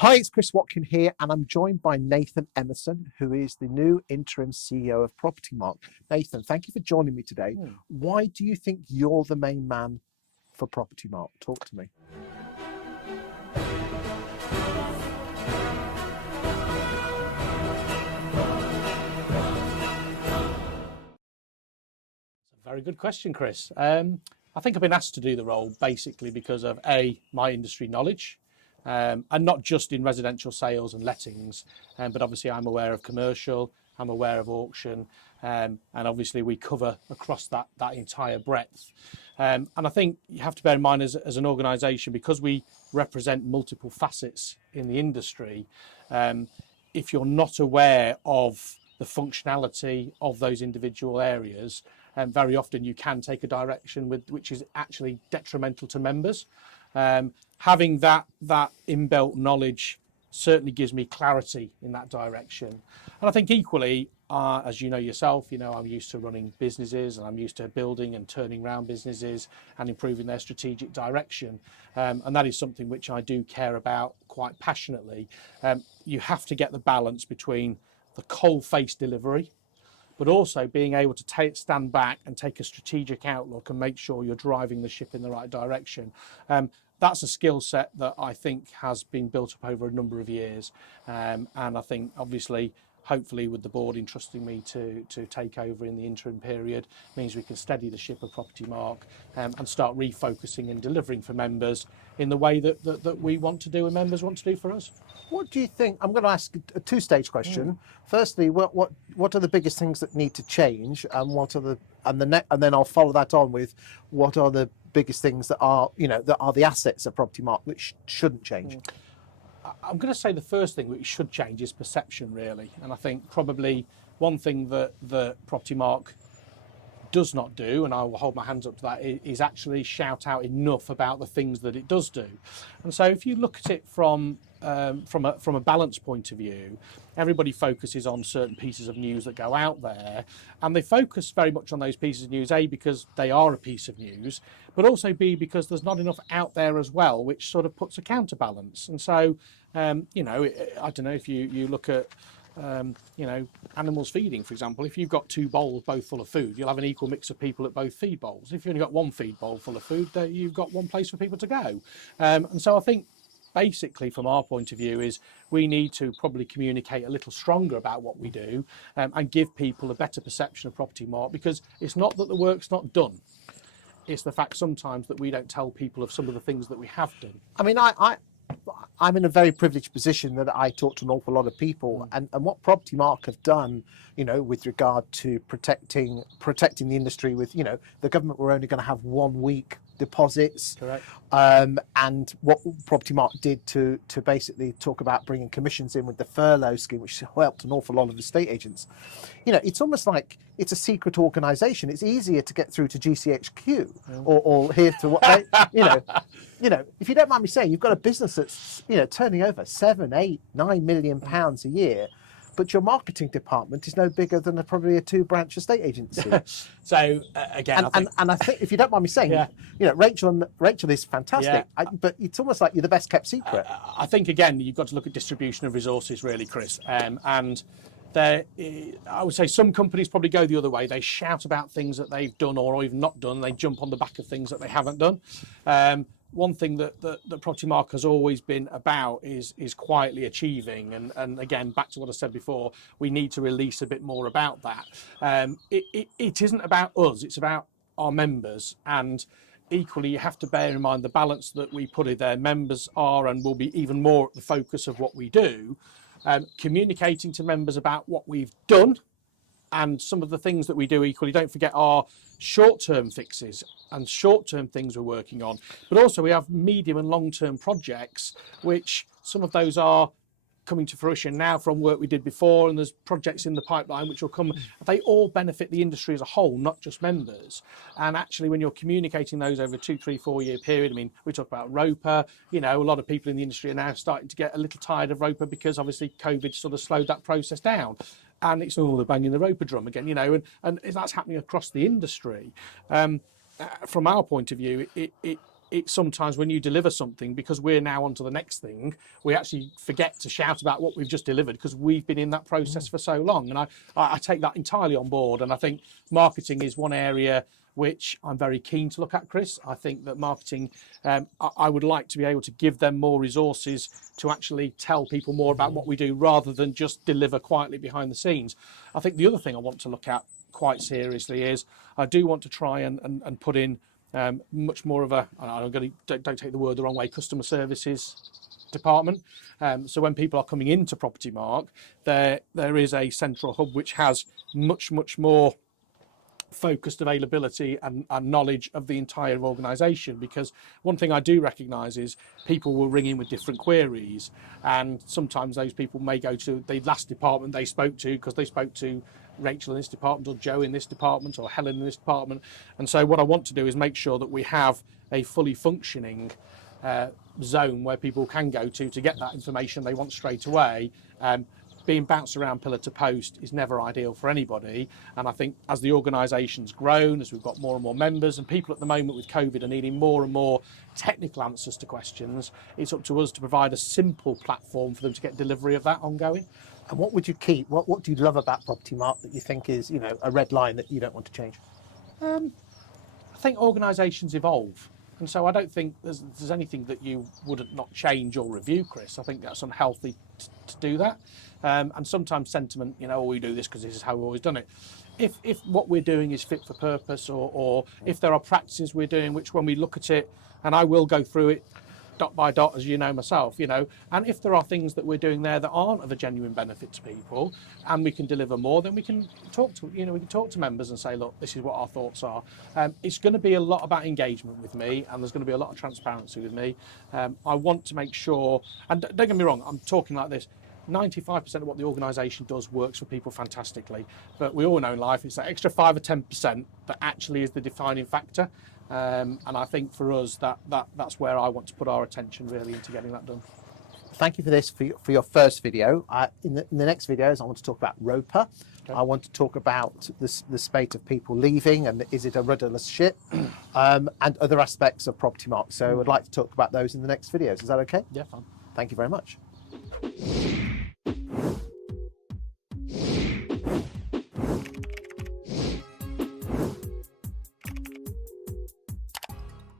Hi, it's Chris Watkin here, and I'm joined by Nathan Emerson, who is the new interim CEO of Propertymark. Nathan, thank you for joining me today. Why do you think you're the main man for Propertymark? Talk to me. Very good question, Chris. I think I've been asked to do the role basically because of my industry knowledge, and not just in residential sales and lettings, but obviously I'm aware of commercial, I'm aware of auction, and obviously we cover across that entire breadth. And I think you have to bear in mind as an organisation, because we represent multiple facets in the industry, if you're not aware of the functionality of those individual areas, and very often you can take a direction which is actually detrimental to members. Having that inbuilt knowledge certainly gives me clarity in that direction. And I think equally, as you know yourself, I'm used to running businesses, and I'm used to building and turning around businesses and improving their strategic direction. And that is something which I do care about quite passionately. You have to get the balance between the coal-face delivery, but also being able to stand back and take a strategic outlook and make sure you're driving the ship in the right direction. That's a skill set that I think has been built up over a number of years. And I think obviously, hopefully with the board entrusting me to take over in the interim period, means we can steady the ship of Propertymark, and start refocusing and delivering for members in the way that we want to do and members want to do for us. What do you think? I'm going to ask a two-stage question. Firstly, what are the biggest things that need to change, and what are and then I'll follow that on with what are the biggest things that are the assets of Propertymark that shouldn't change. I'm going to say the first thing which should change is perception, really. And I think probably one thing that Propertymark does not do, and I will hold my hands up to that, is actually shout out enough about the things that it does do. And so if you look at it from a balance point of view, everybody focuses on certain pieces of news that go out there, and they focus very much on those pieces of news, A, because they are a piece of news, but also B, because there's not enough out there as well, which sort of puts a counterbalance. And so, I don't know, if you look at animals feeding, for example, if you've got two bowls both full of food, you'll have an equal mix of people at both feed bowls. If you've only got one feed bowl full of food, you've got one place for people to go. And so I think basically from our point of view is we need to probably communicate a little stronger about what we do, and give people a better perception of Propertymark, because it's not that the work's not done. It's the fact sometimes that we don't tell people of some of the things that we have done. I mean, I'm in a very privileged position that I talk to an awful lot of people, and what Propertymark have done, with regard to protecting the industry with, the government were only going to have 1 week deposits. Correct. And what Propertymark did to basically talk about bringing commissions in with the furlough scheme, which helped an awful lot of estate agents. It's almost like it's a secret organisation. It's easier to get through to GCHQ or here to what they, if you don't mind me saying, you've got a business that's turning over 7, 8, 9 million pounds a year, but your marketing department is no bigger than probably a 2-branch estate agency. So again, I think if you don't mind me saying, Rachel is fantastic, but it's almost like you're the best kept secret. I think again you've got to look at distribution of resources, really, Chris. And I would say some companies probably go the other way. They shout about things that they've done or even not done. And they jump on the back of things that they haven't done. One thing that Propertymark has always been about is quietly achieving, and again, back to what I said before, we need to release a bit more about that. It isn't about us, it's about our members, and equally you have to bear in mind the balance that we put in there. Members are and will be even more at the focus of what we do, communicating to members about what we've done and some of the things that we do. Equally, don't forget our short-term fixes and short-term things we're working on, but also we have medium and long-term projects, which some of those are coming to fruition now from work we did before, and there's projects in the pipeline which will come. They all benefit the industry as a whole, not just members. And actually, when you're communicating those over a 2, 3, 4 year period, I mean, we talk about ROPA, a lot of people in the industry are now starting to get a little tired of ROPA because obviously COVID sort of slowed that process down. And it's all the banging the roper drum again, and that's happening across the industry. From our point of view, it's sometimes when you deliver something, because we're now on to the next thing, we actually forget to shout about what we've just delivered because we've been in that process for so long. And I take that entirely on board. And I think marketing is one area which I'm very keen to look at, Chris. I think that marketing, I would like to be able to give them more resources to actually tell people more about what we do rather than just deliver quietly behind the scenes. I think the other thing I want to look at quite seriously is I do want to try and put in much more of a, don't take the word the wrong way, customer services department. So when people are coming into Propertymark, there is a central hub which has much more focused availability and knowledge of the entire organisation, because one thing I do recognise is people will ring in with different queries, and sometimes those people may go to the last department they spoke to because they spoke to Rachel in this department or Joe in this department or Helen in this department. And so what I want to do is make sure that we have a fully functioning zone where people can go to get that information they want straight away. Being bounced around pillar to post is never ideal for anybody. And I think as the organisation's grown, as we've got more and more members, and people at the moment with COVID are needing more and more technical answers to questions, it's up to us to provide a simple platform for them to get delivery of that ongoing. And what would you keep? What do you love about Propertymark that you think is, a red line that you don't want to change? I think organisations evolve. And so I don't think there's anything that you wouldn't not change or review, Chris. I think that's unhealthy to do that. And sometimes sentiment, we do this because this is how we've always done it. If what we're doing is fit for purpose, or if there are practices we're doing, which when we look at it, and I will go through it dot by dot, as you know myself, and if there are things that we're doing there that aren't of a genuine benefit to people and we can deliver more, then we can talk to members and say, look, this is what our thoughts are. It's going to be a lot about engagement with me, and there's going to be a lot of transparency with me. I want to make sure, and don't get me wrong, I'm talking like this, 95% of what the organisation does works for people fantastically, but we all know in life it's that extra 5 or 10% that actually is the defining factor. And I think for us that's where I want to put our attention really into getting that done. Thank you for this, for your first video. In the next videos I want to talk about Roper. Okay. I want to talk about the spate of people leaving and is it a rudderless ship, and other aspects of Propertymark. So I'd like to talk about those in the next videos. Is that okay? Yeah, fine. Thank you very much.